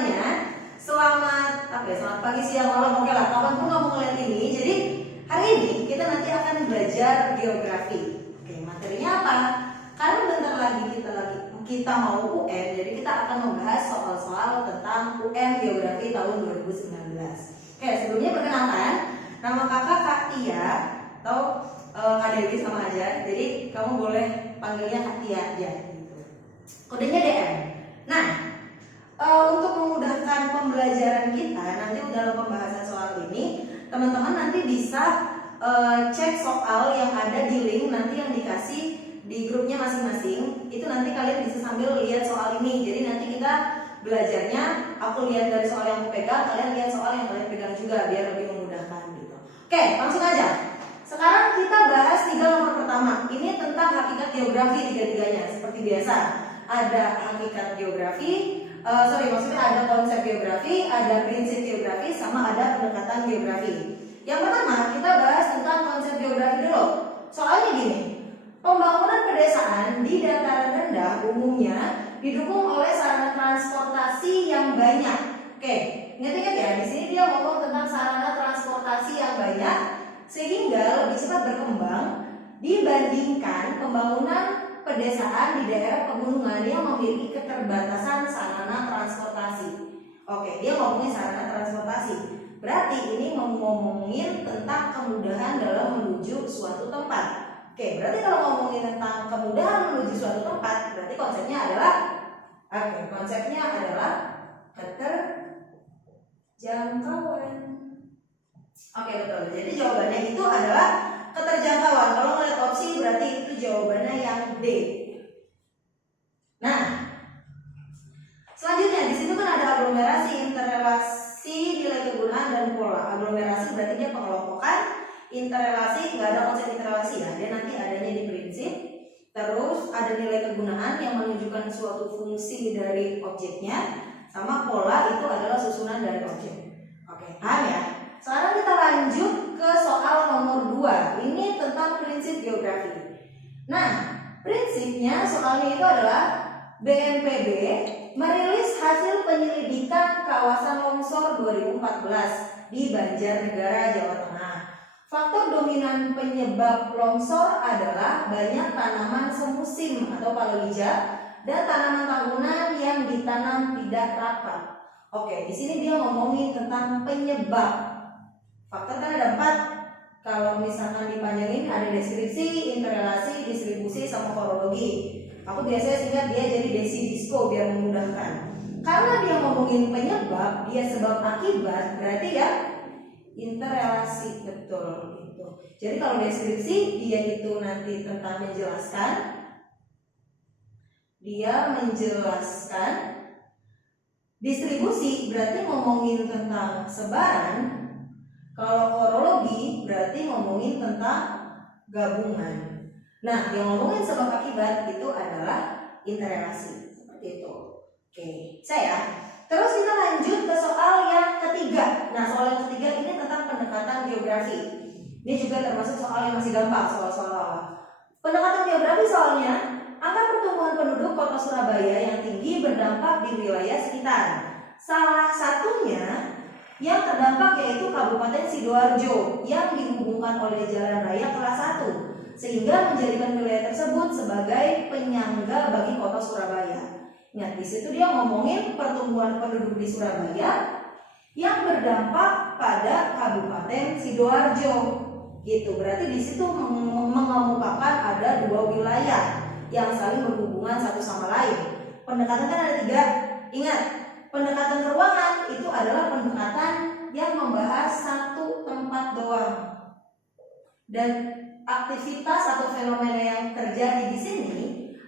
semuanya. Selamat pagi, siang, malam. Oke lah, kapan pun kamu ngeliat ini. Jadi hari ini kita nanti akan belajar geografi. Oke, materinya apa? Karena bentar lagi kita mau UN, jadi kita akan membahas soal-soal tentang UN Geografi tahun 2019. Oke, sebelumnya perkenalkan, nama kakak Kak Tia atau Kak Dewi sama aja. Jadi kamu boleh panggilnya Kak Tia aja gitu. Kodenya DM. Nah, untuk memudahkan pembelajaran kita nanti dalam pembahasan soal ini, teman-teman nanti bisa cek soal yang ada di link nanti yang dikasih di grupnya masing-masing. Itu nanti kalian bisa sambil lihat soal ini. Jadi nanti kita belajarnya, aku lihat dari soal yang aku pegang, kalian lihat soal yang kalian pegang juga biar lebih memudahkan gitu. Oke, langsung aja. Sekarang kita bahas 3 nomor pertama. Ini tentang hakikat geografi tiga-tiganya. Seperti biasa, ada hakikat geografi, ada konsep geografi, ada prinsip geografi, sama ada pendekatan geografi. Yang pertama kita bahas tentang konsep geografi dulu. Soalnya gini, pembangunan pedesaan di dataran rendah umumnya didukung oleh sarana transportasi yang banyak. Oke, ingat-ingat ya, di sini dia ngomong tentang sarana transportasi yang banyak sehingga lebih cepat berkembang dibandingkan pembangunan pedesaan di daerah pegunungan yang memiliki keterbatasan sarana transportasi. Oke, dia ngomongin sarana transportasi. Berarti ini ngomongin tentang kemudahan dalam menuju suatu tempat. Oke, berarti kalau ngomongin tentang kemudahan menuju suatu tempat, berarti konsepnya adalah keterjangkauan. Oke, betul. Jadi jawabannya itu adalah keterjangkauan. Kalau melihat opsi berarti itu jawabannya yang D. Nah, selanjutnya di situ kan ada aglomerasi, interrelasi, nilai kegunaan dan pola. Aglomerasi berarti dia pengelompokan, interrelasi nggak ada konsep interrelasi ya, dia nanti adanya di prinsip. Terus ada nilai kegunaan yang menunjukkan suatu fungsi dari objeknya, sama pola itu adalah susunan dari objek. Oke, paham ya? Sekarang kita lanjut ke soal nomor 2. Ini tentang prinsip geografi. Nah, prinsipnya soalnya itu adalah BNPB merilis hasil penyelidikan kawasan longsor 2014 di Banjarnegara, Jawa Tengah. Faktor dominan penyebab longsor adalah banyak tanaman semusim atau palawija dan tanaman tahunan yang ditanam tidak rapat. Oke, di sini dia ngomongin tentang penyebab. Faktor kan ada 4. Kalau misalkan dipanjangin ada deskripsi, interrelasi, distribusi, sama korologi. Aku biasanya singkat dia jadi desi disko biar memudahkan. Karena dia ngomongin penyebab, dia sebab akibat, berarti ya interrelasi, betul gitu. Jadi kalau deskripsi dia itu nanti tentang menjelaskan. Distribusi berarti ngomongin tentang sebaran. Kalau korologi berarti ngomongin tentang gabungan. Nah, yang ngomongin sebab akibat itu adalah interrelasi. Seperti itu. Oke, terus kita lanjut ke soal yang ketiga. Nah, soal yang ketiga ini tentang pendekatan geografi. Ini juga termasuk soal yang masih gampang, soal-soal awal. Pendekatan geografi soalnya, angka pertumbuhan penduduk kota Surabaya yang tinggi berdampak di wilayah sekitar. Salah satunya yang terdampak yaitu Kabupaten Sidoarjo yang dihubungkan oleh jalan raya kelas 1 sehingga menjadikan wilayah tersebut sebagai penyangga bagi kota Surabaya. Ingat, di situ dia ngomongin pertumbuhan penduduk di Surabaya yang berdampak pada Kabupaten Sidoarjo. Gitu. Berarti di situ mengemukakan ada 2 wilayah yang saling berhubungan satu sama lain. Pendekatan kan ada 3. Ingat, pendekatan ruangan itu adalah pendekatan yang membahas satu tempat doang. Dan aktivitas atau fenomena yang terjadi di sini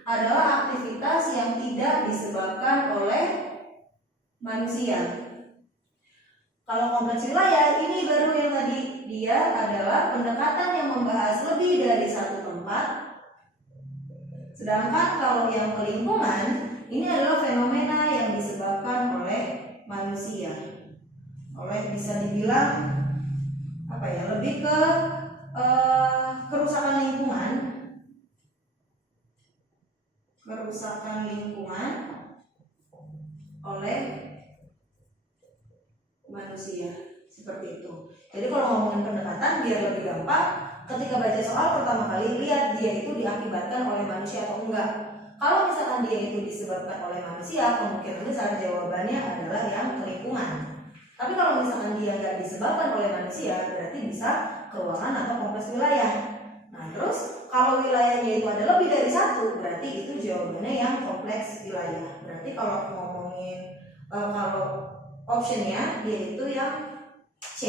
adalah aktivitas yang tidak disebabkan oleh manusia. Kalau kompleks wilayah ini baru yang tadi, dia adalah pendekatan yang membahas lebih dari satu tempat. Sedangkan kalau yang lingkungan ini adalah fenomena yang disebabkan oleh manusia. Bisa dibilang lebih ke kerusakan lingkungan oleh manusia. Seperti itu. Jadi kalau ngomongin pendekatan biar lebih gampang, ketika baca soal pertama kali lihat dia itu diakibatkan oleh manusia atau enggak. Kalau misalkan dia itu disebabkan oleh manusia, kemungkinan besar jawabannya adalah yang lingkungan. Tapi kalau misalkan dia nggak disebabkan oleh manusia, berarti bisa keuangan atau kompleks wilayah. Nah terus kalau wilayahnya itu ada lebih dari satu, berarti itu jawabannya yang kompleks wilayah. Berarti kalau ngomongin kalau optionnya dia itu yang C,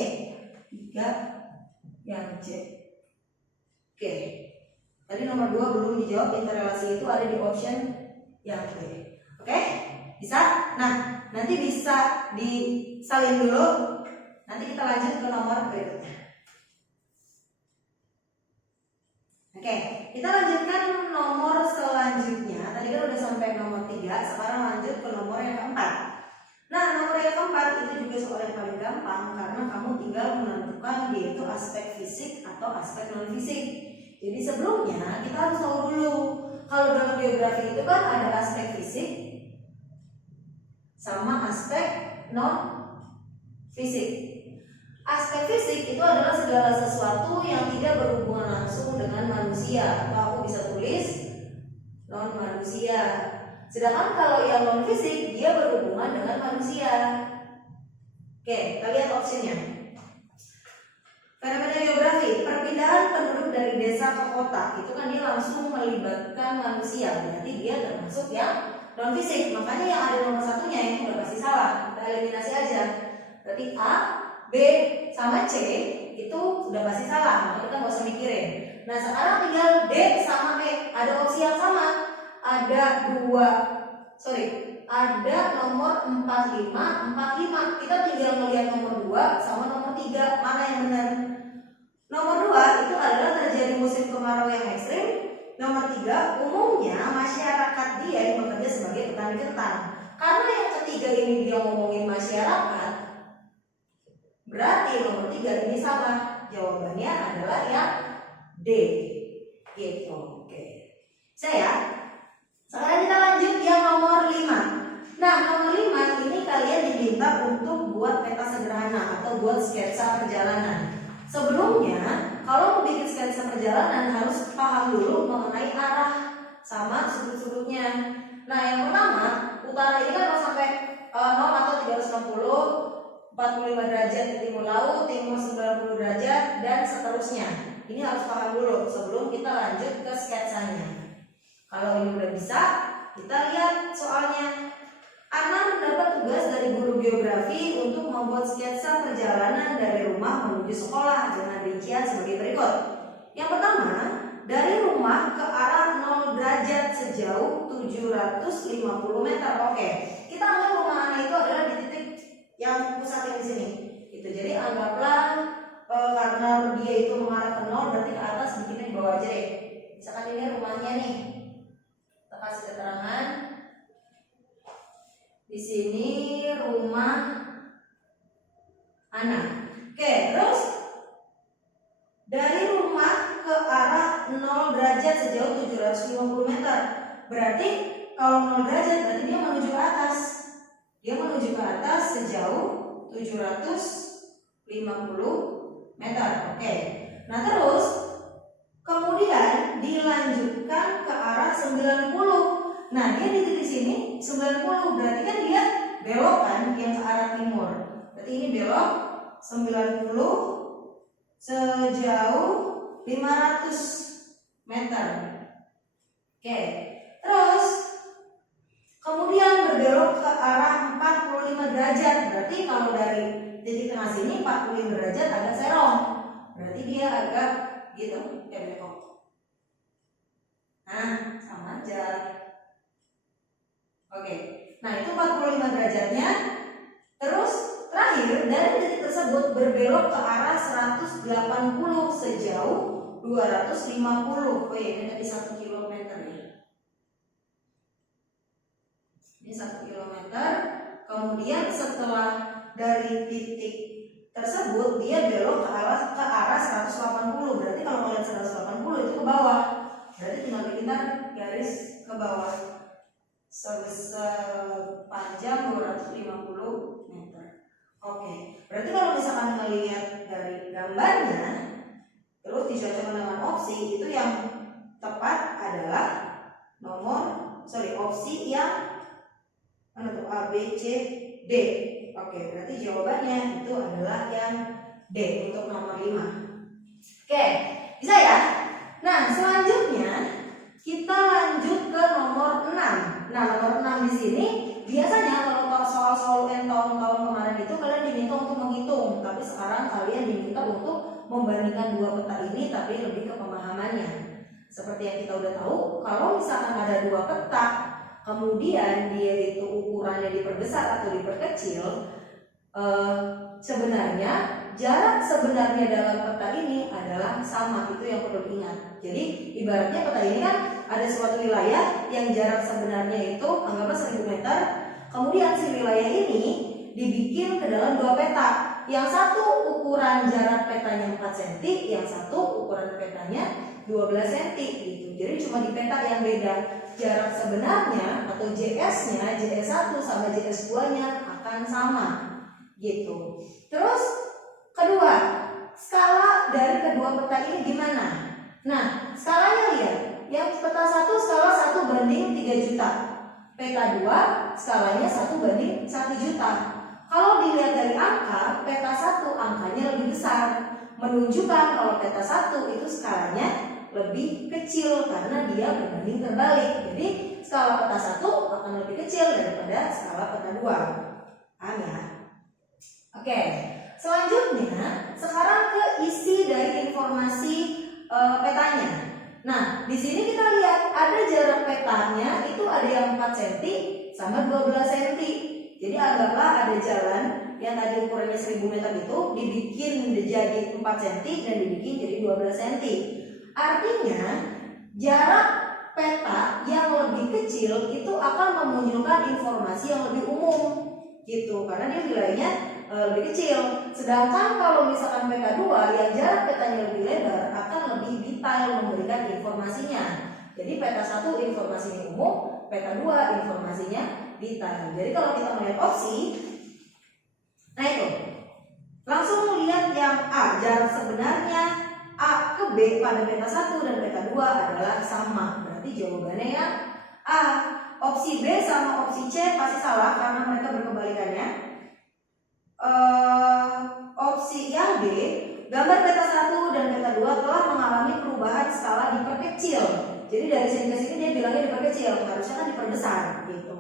3 yang C. Oke. Tadi nomor 2 belum dijawab, interrelasi itu ada di option yang B. Oke? Bisa? Nah, nanti bisa disalin dulu. Nanti kita lanjut ke nomor berikutnya. Oke, kita lanjutkan nomor selanjutnya. Tadi kan udah sampai nomor 3, sekarang lanjut ke nomor yang keempat. Nah, nomor yang keempat itu juga soal yang paling gampang karena kamu tinggal menentukan dia itu aspek fisik atau aspek non fisik. Jadi sebelumnya kita harus tahu dulu kalau dalam geografi itu kan ada aspek fisik sama aspek non fisik. Aspek fisik itu adalah segala sesuatu yang tidak berhubungan langsung dengan manusia, atau aku bisa tulis non manusia. Sedangkan kalau yang non fisik dia berhubungan dengan manusia. Oke, kita lihat opsinya. Fenomena geografi, perpindahan penduduk dari desa ke kota itu kan dia langsung melibatkan manusia, berarti dia termasuk yang non fisik. Makanya yang ada nomor satunya itu udah pasti salah, kita eliminasi aja. Berarti A, B, sama C itu udah pasti salah, maka kita nggak usah mikirin. Nah sekarang tinggal D sama E, ada opsi yang sama, ada ada nomor 45, 45. Kita tinggal melihat nomor 2 sama nomor 3, mana yang benar? Nomor 2 itu adalah terjadi musim kemarau yang ekstrim. Nomor 3, umumnya masyarakat dia yang bekerja sebagai petani ketan. Karena yang ketiga ini dia ngomongin masyarakat, berarti nomor 3 ini salah. Jawabannya adalah yang D. Gitu. Oke. Sekarang kita lanjut yang nomor 5. Nah, nomor 5 ini kalian diminta untuk buat peta sederhana atau buat sketsa perjalanan. Sebelumnya, kalau mau bikin sketsa perjalanan harus paham dulu mengenai arah sama sudut-sudutnya. Nah, yang pertama, utara ini kan mau sampai 0 atau 360, 45 derajat di timur laut, timur 90 derajat, dan seterusnya. Ini harus paham dulu sebelum kita lanjut ke sketsanya. Kalau ini udah bisa, kita lihat soalnya. Ana mendapat tugas dari guru geografi untuk membuat sketsa perjalanan dari rumah menuju sekolah dengan rincian sebagai berikut. Yang pertama, dari rumah ke arah 0 derajat sejauh 750 meter. Oke, kita anggap rumah Ana itu adalah di titik yang pusat yang di sini. Itu jadi anggaplah karena dia itu mengarah ke 0, berarti ke atas bikinnya di bawah aja deh. Misalkan ini rumahnya nih. Kita kasih keterangan. Di sini rumah Ana. Oke, terus dari rumah ke arah 0 derajat sejauh 750 meter. Berarti kalau 0 derajat berarti dia menuju ke atas. Dia menuju ke atas sejauh 750 meter. Oke. Nah, terus kemudian dilanjutkan ke arah 90. Nah, dia di titik sini 90, berarti kan dia belok kan yang ke arah timur. Berarti ini belok 90 sejauh 500 meter. Oke. Terus kemudian berbelok ke arah 45 derajat. Berarti kalau dari titik tengah sini 45 derajat agak serong. Berarti dia agak gitu, kayak belok. Nah, sama aja. Oke, nah itu 45 derajatnya. Terus terakhir dari titik tersebut berbelok ke arah 180 sejauh 250. Oh iya, ini tadi 1 km ya. Ini 1 km. Kemudian setelah dari titik tersebut dia belok ke arah 180. Berarti kalau melihat 180 itu ke bawah. Berarti tinggal kita garis ke bawah. Sepanjang 250 meter. Oke, berarti kalau misalkan ngelihat dari gambarnya terus dicocokkan dengan opsi, itu yang tepat adalah opsi yang mana tuh, A, B, C, D. Oke, berarti jawabannya itu adalah yang D untuk nomor 5. Oke, bisa ya? Nah, selanjutnya kita lanjut ke nomor 6. Nah, nomor 6 di sini biasanya kalau soal-soal UN tahun-tahun kemarin itu kalian diminta untuk menghitung, tapi sekarang kalian diminta untuk membandingkan dua peta ini tapi lebih ke pemahamannya. Seperti yang kita udah tahu, kalau misalkan ada dua peta, kemudian dia itu ukurannya diperbesar atau diperkecil, sebenarnya jarak sebenarnya dalam peta ini adalah sama, itu yang perlu diingat. Jadi ibaratnya peta ini kan ada suatu wilayah yang jarak sebenarnya itu anggaplah 1000 meter, kemudian si wilayah ini dibikin ke dalam dua peta. Yang satu ukuran jarak petanya 4 cm, yang satu ukuran petanya 12 cm gitu. Jadi cuma di peta yang beda. Jarak sebenarnya atau JS-nya, JS1 sama JS2-nya akan sama gitu. Terus kedua, skala dari kedua peta ini gimana? Nah, skalanya lihat. Yang peta 1 skala 1 banding 3 juta. Peta 2 skalanya 1 banding 1 juta. Kalau dilihat dari angka, peta 1 angkanya lebih besar, menunjukkan kalau peta 1 itu skalanya lebih kecil karena dia berbanding terbalik. Jadi skala peta 1 akan lebih kecil daripada skala peta 2. Paham ya? Oke, selanjutnya sekarang ke isi dari informasi petanya. Nah, di sini kita lihat ada jarak petanya itu ada yang 4 cm sama 12 cm. Jadi anggaplah ada jalan yang tadi ukurannya 1000 meter itu dibikin jadi 4 cm dan dibikin jadi 12 cm. Artinya jarak peta yang lebih kecil itu akan memunculkan informasi yang lebih umum gitu, karena dia wilayahnya lebih kecil. Sedangkan kalau misalkan peta 2 yang jarak petanya lebih lebar akan lebih detail memberikan informasinya. Jadi peta 1 informasinya umum, peta 2 informasinya detail. Jadi kalau kita melihat opsi, nah itu langsung melihat yang A, jarak sebenarnya A ke B pada peta 1 dan peta 2 adalah sama. Berarti jawabannya yang A. Opsi B sama opsi C pasti salah karena mereka berkebalikannya. Opsi yang B, gambar peta 1 dan peta 2 telah mengalami perubahan skala diperkecil. Jadi dari sini ke sini dia bilangnya diperkecil, harusnya kan diperbesar gitu.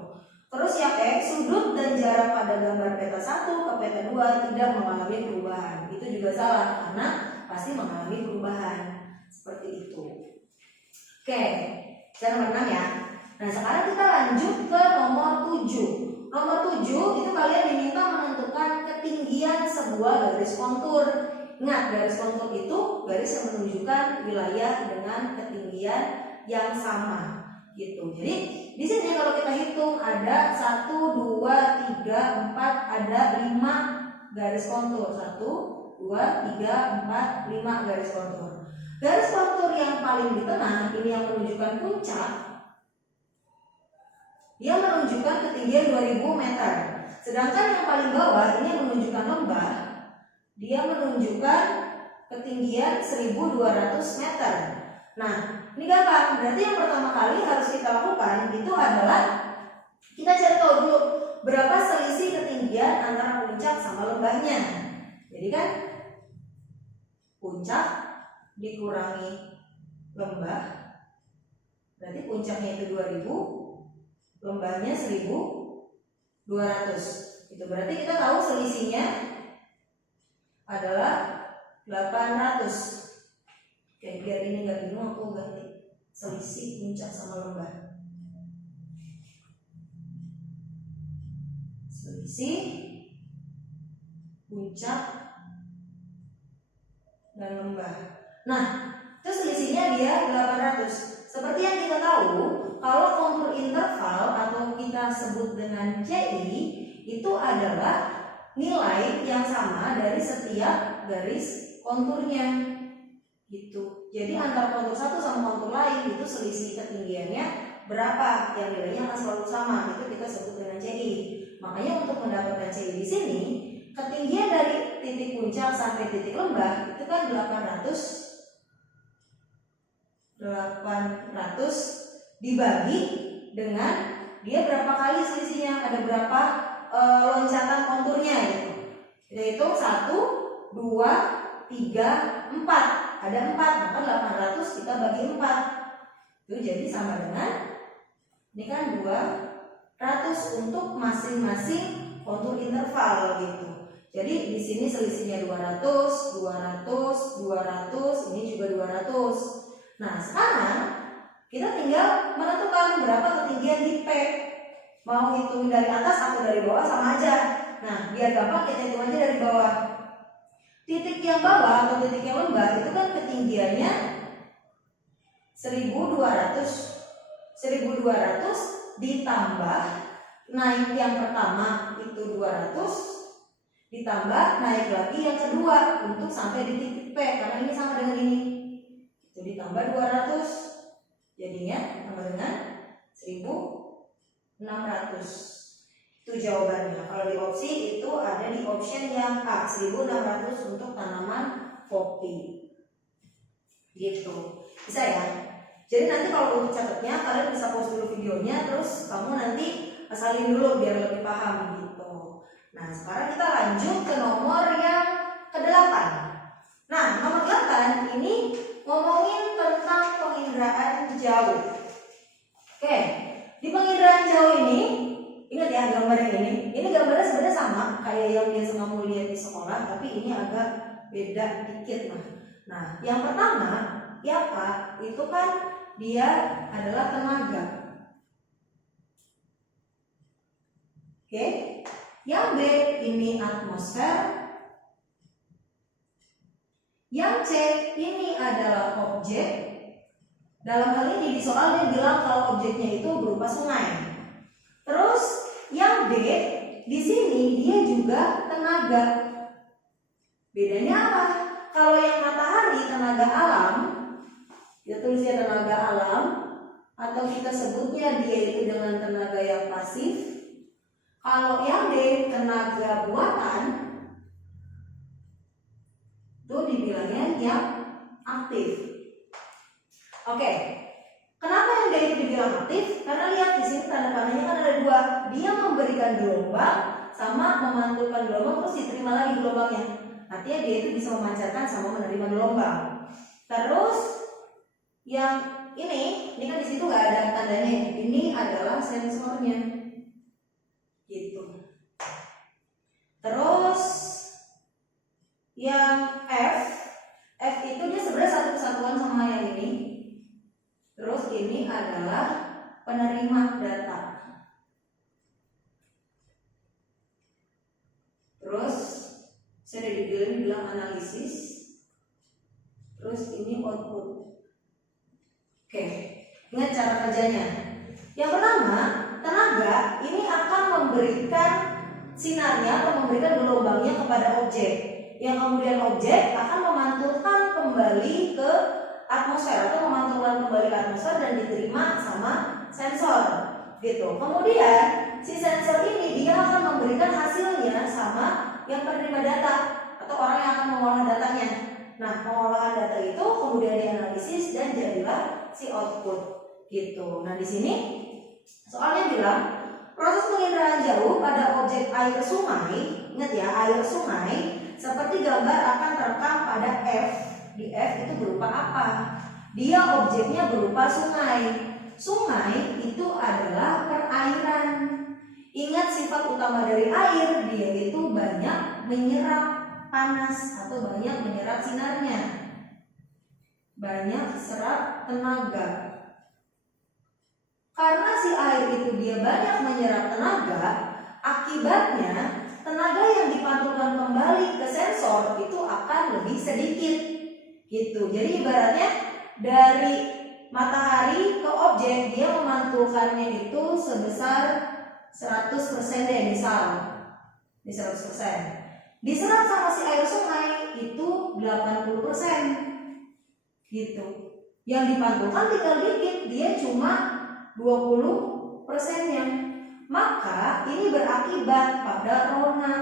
Terus yang E, sudut dan jarak pada gambar peta 1 ke peta 2 tidak mengalami perubahan. Itu juga salah karena pasti mengalami perubahan. Seperti itu. Oke, cara nomor 6 ya. Nah, sekarang kita lanjut ke nomor 7. Nomor 7 itu kalian diminta menentukan ketinggian sebuah garis kontur. Ingat, garis kontur itu garis yang menunjukkan wilayah dengan ketinggian yang sama gitu. Jadi di sini kalau kita hitung ada 1, 2, 3, 4, ada 5 garis kontur. 1, 2, 3, 4, 5 garis kontur. Garis kontur yang paling di tengah ini yang menunjukkan puncak, dia menunjukkan ketinggian 2000 meter. Sedangkan yang paling bawah ini yang menunjukkan lembah, dia menunjukkan ketinggian 1200 meter. Nah, ini gampang. Berarti yang pertama kali harus kita lakukan itu adalah kita cari tahu dulu berapa selisih ketinggian antara puncak sama lembahnya. Jadi kan puncak dikurangi lembah, berarti puncaknya itu 2000, lembahnya 1200. Itu berarti kita tahu selisihnya adalah 800. Oke, biar ini nggak bingung aku ganti selisih puncak sama lembah. Selisih puncak dan lembah. Nah, itu selisihnya dia 800. Seperti yang kita tahu, kalau kontur interval atau kita sebut dengan CI itu adalah nilai yang sama dari setiap garis konturnya gitu. Jadi antara kontur satu sama kontur lain itu selisih ketinggiannya berapa, yang nilainya akan selalu sama, itu kita sebut dengan CI. Makanya untuk mendapatkan CI di sini ketinggian dari titik puncak sampai titik lembah itu kan 800 dibagi dengan dia berapa kali selisihnya, ada berapa loncatan konturnya gitu. Kita hitung 1, 2, 3, 4. Ada 4, maka 800 kita bagi 4. Itu jadi sama dengan ini kan 200 untuk masing-masing kontur interval gitu. Jadi di sini selisihnya 200, 200, 200, ini juga 200. Nah, sekarang kita tinggal menentukan berapa ketinggian di P. Mau hitung dari atas atau dari bawah sama aja. Nah, biar gampang kita hitung aja dari bawah. Titik yang bawah atau titik yang lembah itu kan ketinggiannya 1200. 1200 ditambah naik yang pertama itu 200 ditambah naik lagi yang kedua untuk sampai di titik P karena ini sama dengan ini. Itu ditambah 200 jadinya sama dengan 1600. Itu jawabannya. Kalau di opsi itu ada di option yang A, 1600 untuk tanaman kopi. Gitu. Bisa ya? Jadi nanti kalau untuk catatnya kalian bisa pause dulu videonya, terus kamu nanti salin dulu biar lebih paham gitu. Nah, sekarang kita lanjut ke nomor yang ke-8. Nah, nomor 8 ini ngomongin tentang penginderaan jauh. Oke, di penginderaan jauh ini, ingat ya gambar yang ini. Ini gambarnya sebenarnya sama kayak yang biasa kamu lihat di sekolah, tapi ini agak beda dikit Nah, yang pertama, ya Pak, itu kan dia adalah tenaga. Oke. Yang B ini atmosfer. Yang C ini adalah objek. Dalam hal ini di soal dia bilang kalau objeknya itu berupa sungai. Terus yang D di sini dia juga tenaga. Bedanya apa? Kalau yang matahari tenaga alam, kita tulisnya tenaga alam atau kita sebutnya dia itu dengan tenaga yang pasif. Kalau yang D tenaga buatan itu dibilangnya yang aktif. Oke. Kenapa yang D itu dibilang aktif? Karena lihat di sini tanda panahnya kan ada 2. Dia memberikan gelombang sama memantulkan gelombang terus diterima lagi gelombangnya. Artinya dia itu bisa memancarkan sama menerima gelombang. Terus yang ini kan di situ nggak ada tandanya. Ini adalah sensornya. Gitu. Terus yang F itu dia sebenarnya satu kesatuan sama yang ini. Terus ini adalah penerima data. Terus saya bilang analisis. Terus ini output. Oke, ingat cara kerjanya. Yang pertama, tenaga ini akan memberikan sinarnya atau memberikan gelombangnya kepada objek. Yang kemudian objek akan memantulkan kembali ke atmosfer atau memantulkan kembali ke atmosfer dan diterima sama sensor. Gitu. Kemudian si sensor ini dia akan memberikan hasilnya sama yang penerima data atau orang yang akan mengolah datanya. Nah, pengolahan data itu kemudian dianalisis dan jadilah si output. Gitu. Nah, di sini soalnya bilang proses penginderaan jauh pada objek air sungai, ingat ya air sungai, seperti gambar akan terekam pada F. Di F itu berupa apa? Dia objeknya berupa sungai. Sungai itu adalah perairan. Ingat sifat utama dari air, dia itu banyak menyerap panas atau banyak menyerap sinarnya. Banyak serap tenaga. Karena si air itu dia banyak menyerap tenaga, akibatnya tenaga yang dipantulkan kembali ke sensor itu akan lebih sedikit. Gitu. Jadi ibaratnya dari matahari ke objek dia memantulkannya itu sebesar 100% deh misal. Ini 100%. Diserap sama si air sungai itu 80%. Gitu. Yang dipantulkan tinggal dikit, dia cuma 20%-nya. Maka ini berakibat pada rona.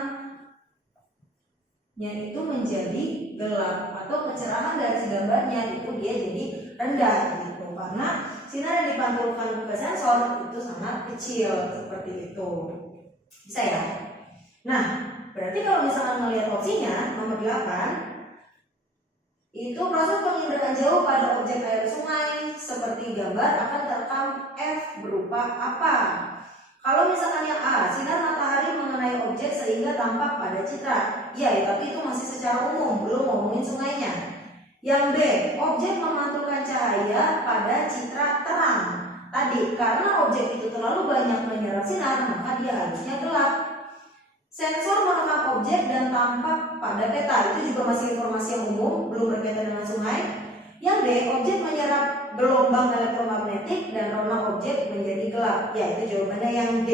itu menjadi gelap atau kecerahan dari si gambarnya itu dia jadi rendah gitu, karena sinar yang dipantulkan ke sensor itu sangat kecil seperti itu. Bisa ya? Nah, berarti kalau misalkan melihat opsinya nomor 8, itu proses penginderaan jauh pada objek air sungai seperti gambar akan terekam F berupa apa? Kalau misalkan yang A, sinar matahari mengenai objek sehingga tampak pada citra. Ya, tapi itu masih secara umum, belum ngomongin sungainya. Yang B, objek memantulkan cahaya pada citra terang. Tadi, karena objek itu terlalu banyak menyerap sinar, maka dia harusnya gelap. Sensor merekam objek dan tampak pada peta. Itu juga masih informasi yang umum, belum berkaitan dengan sungai. Yang D, objek menyerap gelombang elektromagnetik dan warna objek menjadi gelap. Ya, itu jawabannya yang D.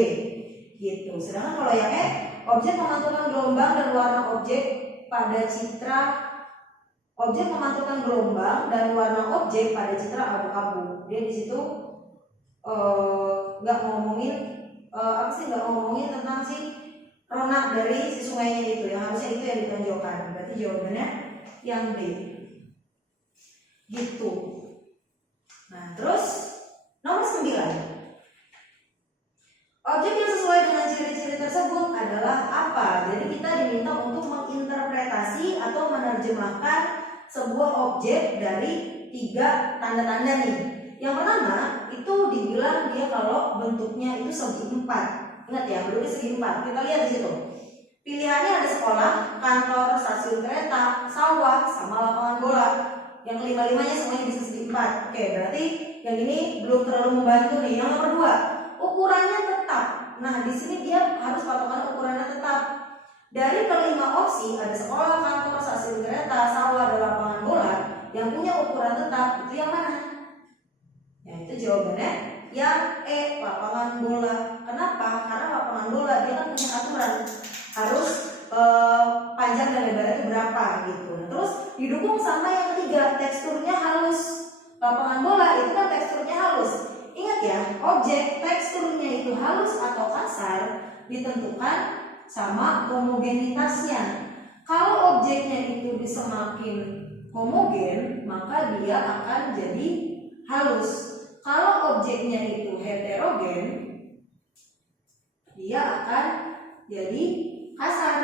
Gitu. Sedangkan kalau yang E, objek memantulkan gelombang dan warna objek pada citra. Objek memantulkan gelombang dan warna objek pada citra abu-abu. Dia di situ nggak ngomongin nggak ngomongin tentang si ronak dari si sungainya itu. Yang harusnya itu yang ditonjolkan. Berarti jawabannya yang D. Gitu. Nah, terus nomor 9. Objek yang sesuai dengan ciri-ciri tersebut adalah apa? Jadi kita diminta untuk menginterpretasi atau menerjemahkan sebuah objek dari 3 tanda-tanda nih. Yang pertama itu dibilang dia kalau bentuknya itu segi 4. Ingat ya, bentuknya segi 4. Kita lihat di situ. Pilihannya ada sekolah, kantor, stasiun kereta, sawah, sama lapangan bola. Yang kelima-limanya semuanya bisa segi 4. Oke, berarti yang ini belum terlalu membantu nih. Yang nomor 2, ukurannya tetap. Nah, di sini dia harus patokan ukurannya tetap. Dari kelima opsi ada sekolah, kantor, stasiun kereta, sawah, dan lapangan bola. Yang punya ukuran tetap itu yang mana? Ya, itu jawabannya yang E, lapangan bola. Kenapa? Karena lapangan bola dia kan punya aturan harus panjang dan lebarnya itu berapa gitu. Nah, terus didukung sama yang ketiga, teksturnya halus. Lapangan bola itu kan teksturnya halus. Ingat ya, objek teksturnya itu halus atau kasar ditentukan sama homogenitasnya. Kalau objeknya itu semakin homogen, maka dia akan jadi halus. Kalau objeknya itu heterogen, dia akan jadi kasar.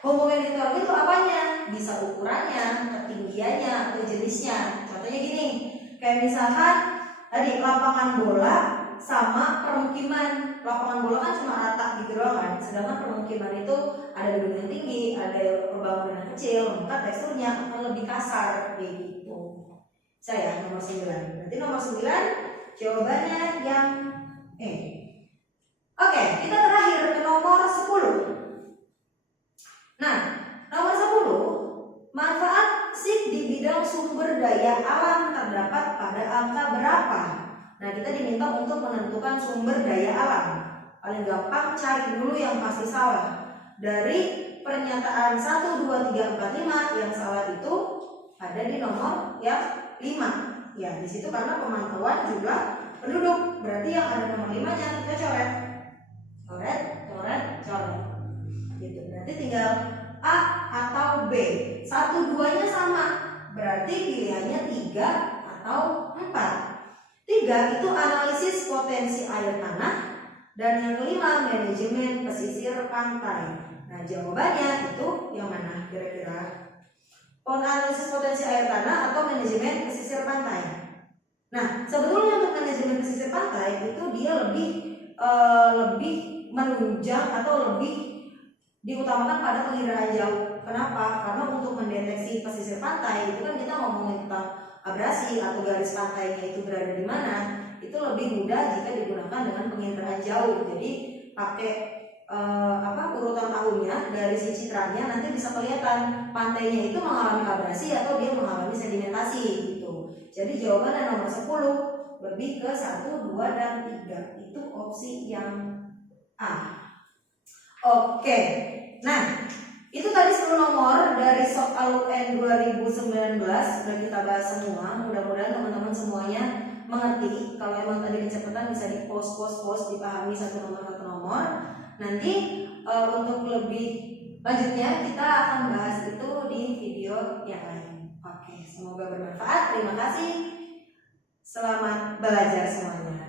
Homogen heterogen itu apanya? Bisa ukurannya, ketinggiannya, atau jenisnya. Contohnya gini, kayak misalkan tadi lapangan bola sama permukiman. Lapangan bola kan cuma rata gitu doang kan, sedangkan permukiman itu ada gedung yang tinggi, ada bangunan yang kecil, maka teksturnya akan lebih kasar kayak gitu. Saya nomor 9. Berarti nomor 9 jawabannya yang E. Oke, kita terakhir ke nomor 10. Nah, nomor 10, manfaat SIP di bidang sumber daya alam terdapat pada angka berapa? Nah, kita diminta untuk menentukan sumber daya alam. Paling gampang cari dulu yang pasti salah. Dari pernyataan 1, 2, 3, 4, 5 yang salah itu ada di nomor yang 5. Ya, di situ karena pemantauan jumlah penduduk. Berarti yang ada nomor 5-nya kita coret. Coret. Gitu. Berarti tinggal A atau B. 1, 2-nya sama. Berarti pilihannya 3 atau 4. 3 itu analisis potensi air tanah, dan yang kelima manajemen pesisir pantai. Nah, jawabannya itu yang mana kira-kira? Analisis potensi air tanah atau manajemen pesisir pantai. Nah, sebetulnya untuk manajemen pesisir pantai itu dia lebih menunjang atau lebih diutamakan pada penginderaan jauh. Kenapa? Karena untuk mendeteksi pesisir pantai itu kan kita ngomongin tentang abrasi atau garis pantainya itu berada di mana, itu lebih mudah jika digunakan dengan penginderaan jauh. Jadi pakai urutan tahunnya dari si citranya nanti bisa kelihatan pantainya itu mengalami abrasi atau dia mengalami sedimentasi gitu. Jadi jawabannya nomor 10 lebih ke 1, 2, dan 3. Itu opsi yang A. Oke. Nah, itu tadi 10 nomor dari soal UN 2019 sudah kita bahas semua. Mudah-mudahan teman-teman semuanya mengerti. Kalau emang tadi kecepatan bisa di post dipahami satu nomor. Nanti untuk lebih Lanjutnya kita akan bahas itu di video yang lain. Oke, semoga bermanfaat. Terima kasih. Selamat belajar semuanya.